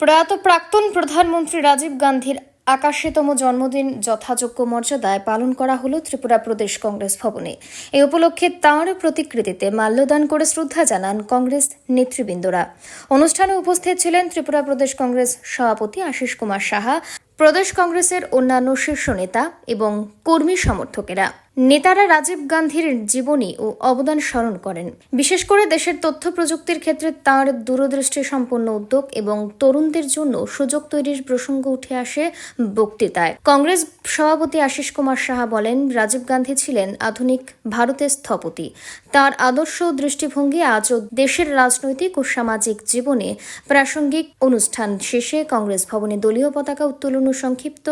প্রয়াত প্রাক্তন প্রধানমন্ত্রী রাজীব গান্ধীর ৮১তম জন্মদিন যথাযোগ্য মর্যাদায় পালন করা হলো ত্রিপুরা প্রদেশ কংগ্রেস ভবনে। এই উপলক্ষে তাঁর প্রতিকৃতিতে মাল্যদান করে শ্রদ্ধা জানান কংগ্রেস নেতৃবৃন্দরা। অনুষ্ঠানে উপস্থিত ছিলেন ত্রিপুরা প্রদেশ কংগ্রেস সভাপতি আশিস কুমার সাহা, প্রদেশ কংগ্রেসের অন্যান্য শীর্ষ নেতা এবং কর্মী সমর্থকেরা। নেতারা রাজীব গান্ধীর জীবনী ও অবদান স্মরণ করেন। বিশেষ করে দেশের তথ্য প্রযুক্তির ক্ষেত্রে তাঁর দূরদৃষ্টি সম্পন্ন উদ্যোগ এবং তরুণদের জন্য সুযোগ তৈরির প্রসঙ্গ উঠে আসে বক্তৃতায়। কংগ্রেস সভাপতি আশিস কুমার সাহা বলেন, রাজীব গান্ধী ছিলেন আধুনিক ভারতের স্থপতি। তাঁর আদর্শ ও দৃষ্টিভঙ্গি আজও দেশের রাজনৈতিক ও সামাজিক জীবনে প্রাসঙ্গিক। অনুষ্ঠান শেষে কংগ্রেস ভবনে দলীয় পতাকা উত্তোলন ও সংক্ষিপ্ত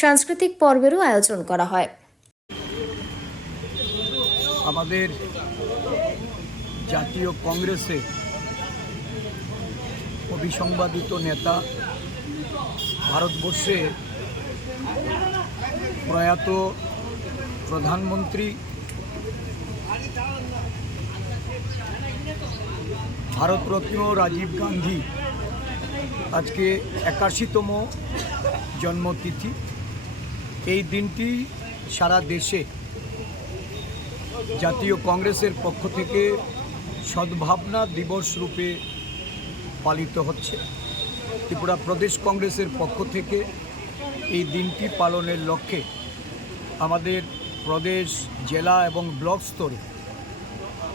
সাংস্কৃতিক পর্বেরও আয়োজন করা হয়। আমাদের জাতীয় কংগ্রেসের অবিসংবাদিত নেতা, ভারতবর্ষে প্রয়াত প্রধানমন্ত্রী ভারতরত্ন রাজীব গান্ধী আজকে ৮১তম জন্মতিথি। এই দিনটি সারা দেশে জাতীয় কংগ্রেসের পক্ষ থেকে সদ্ভাবনা দিবস রূপে পালিত হচ্ছে। ত্রিপুরা প্রদেশ কংগ্রেসের পক্ষ থেকে এই দিনটি পালনের লক্ষ্যে আমাদের প্রদেশ, জেলা এবং ব্লক স্তরে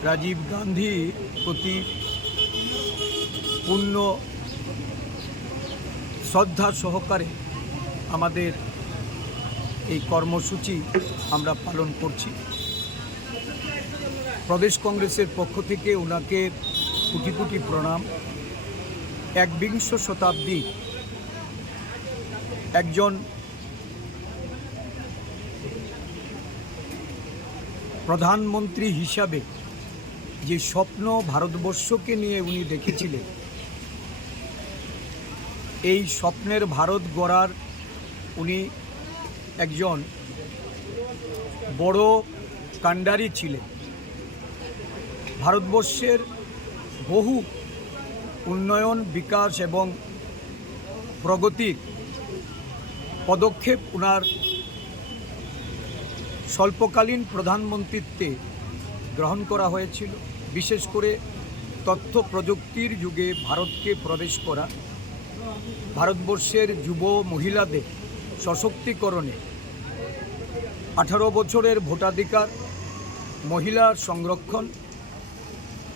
রাজীব গান্ধী প্রতি পূর্ণ শ্রদ্ধা সহকারে আমাদের এই কর্মসূচি আমরা পালন করছি। প্রদেশ কংগ্রেসের পক্ষ থেকে ওনাকে কোটি কোটি প্রণাম। একবিংশ শতাব্দী একজন প্রধানমন্ত্রী হিসাবে যে স্বপ্ন ভারতবর্ষকে নিয়ে উনি দেখেছিলেন, এই স্বপ্নের ভারত গড়ার উনি একজন বড় কাণ্ডারি ছিলেন। ভারতবর্ষের বহু উন্নয়ন, বিকাশ এবং প্রগতির পদক্ষেপ ওনার স্বল্পকালীন প্রধানমন্ত্রীত্বে গ্রহণ করা হয়েছিল। বিশেষ করে তথ্য প্রযুক্তির যুগে ভারতকে প্রবেশ করা, ভারতবর্ষের যুব মহিলাদের সশক্তিকরণে 18 বছরের ভোটাধিকার, মহিলার সংরক্ষণ,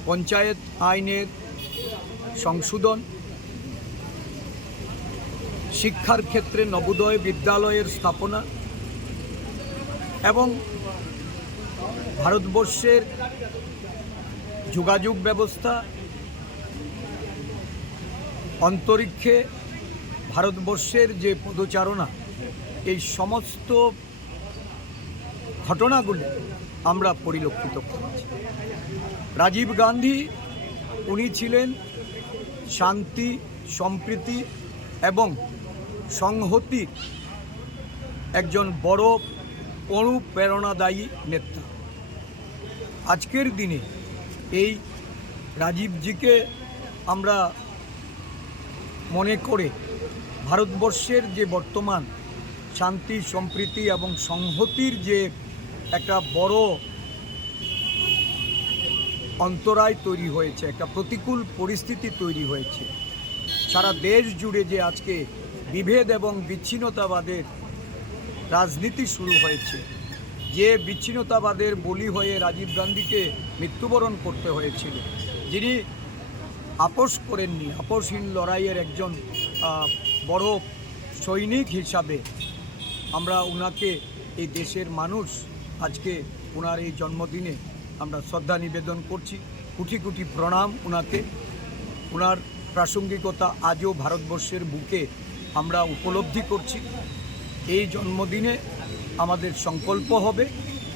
পঞ্চায়েত আইনের সংশোধন, শিক্ষার ক্ষেত্রে নবোদয় বিদ্যালয়ের স্থাপনা এবং ভারতবর্ষের যোগাযোগ ব্যবস্থা, অন্তরিক্ষে ভারতবর্ষের যে পদচারণা, এই সমস্ত ঘটনাগুলি আমরা পরিলক্ষিত করছি। রাজীব গান্ধী উনি ছিলেন শান্তি, সম্প্রীতি এবং সংহতির একজন বড় অনুপ্রেরণাদায়ী নেতা। আজকের দিনে এই রাজীবজিকে আমরা মনে করে ভারতবর্ষের যে বর্তমান শান্তি, সম্প্রীতি এবং সংহতির যে একটা বড় অন্তরায় তৈরি হয়েছে, একটা প্রতিকূল পরিস্থিতি তৈরি হয়েছে, সারা দেশ জুড়ে যে আজকে বিভেদ এবং বিচ্ছিন্নতাবাদের রাজনীতি শুরু হয়েছে, যে বিচ্ছিন্নতাবাদের বলি হয়ে রাজীব গান্ধীকে মৃত্যুবরণ করতে হয়েছিল, যিনি আপোষ করেননি, আপোষহীন লড়াইয়ের একজন বড় সৈনিক হিসাবে আমরা ওনাকে, এই দেশের মানুষ আজকে ওনার এই জন্মদিনে আমরা শ্রদ্ধা নিবেদন করছি। কোটি কোটি প্রণাম ওনাকে। ওনার প্রাসঙ্গিকতা আজও ভারতবর্ষের বুকে আমরা উপলব্ধি করছি। এই জন্মদিনে আমাদের সংকল্প হবে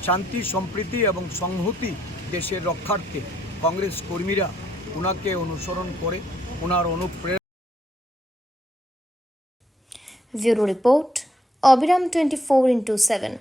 শান্তি, সম্প্রীতি এবং সংহতি দেশের রক্ষার্থে কংগ্রেস কর্মীরা ওনাকে অনুসরণ করে ওনার অনুপ্রেরণা। ব্যুরো রিপোর্ট, অবিরাম 24x7।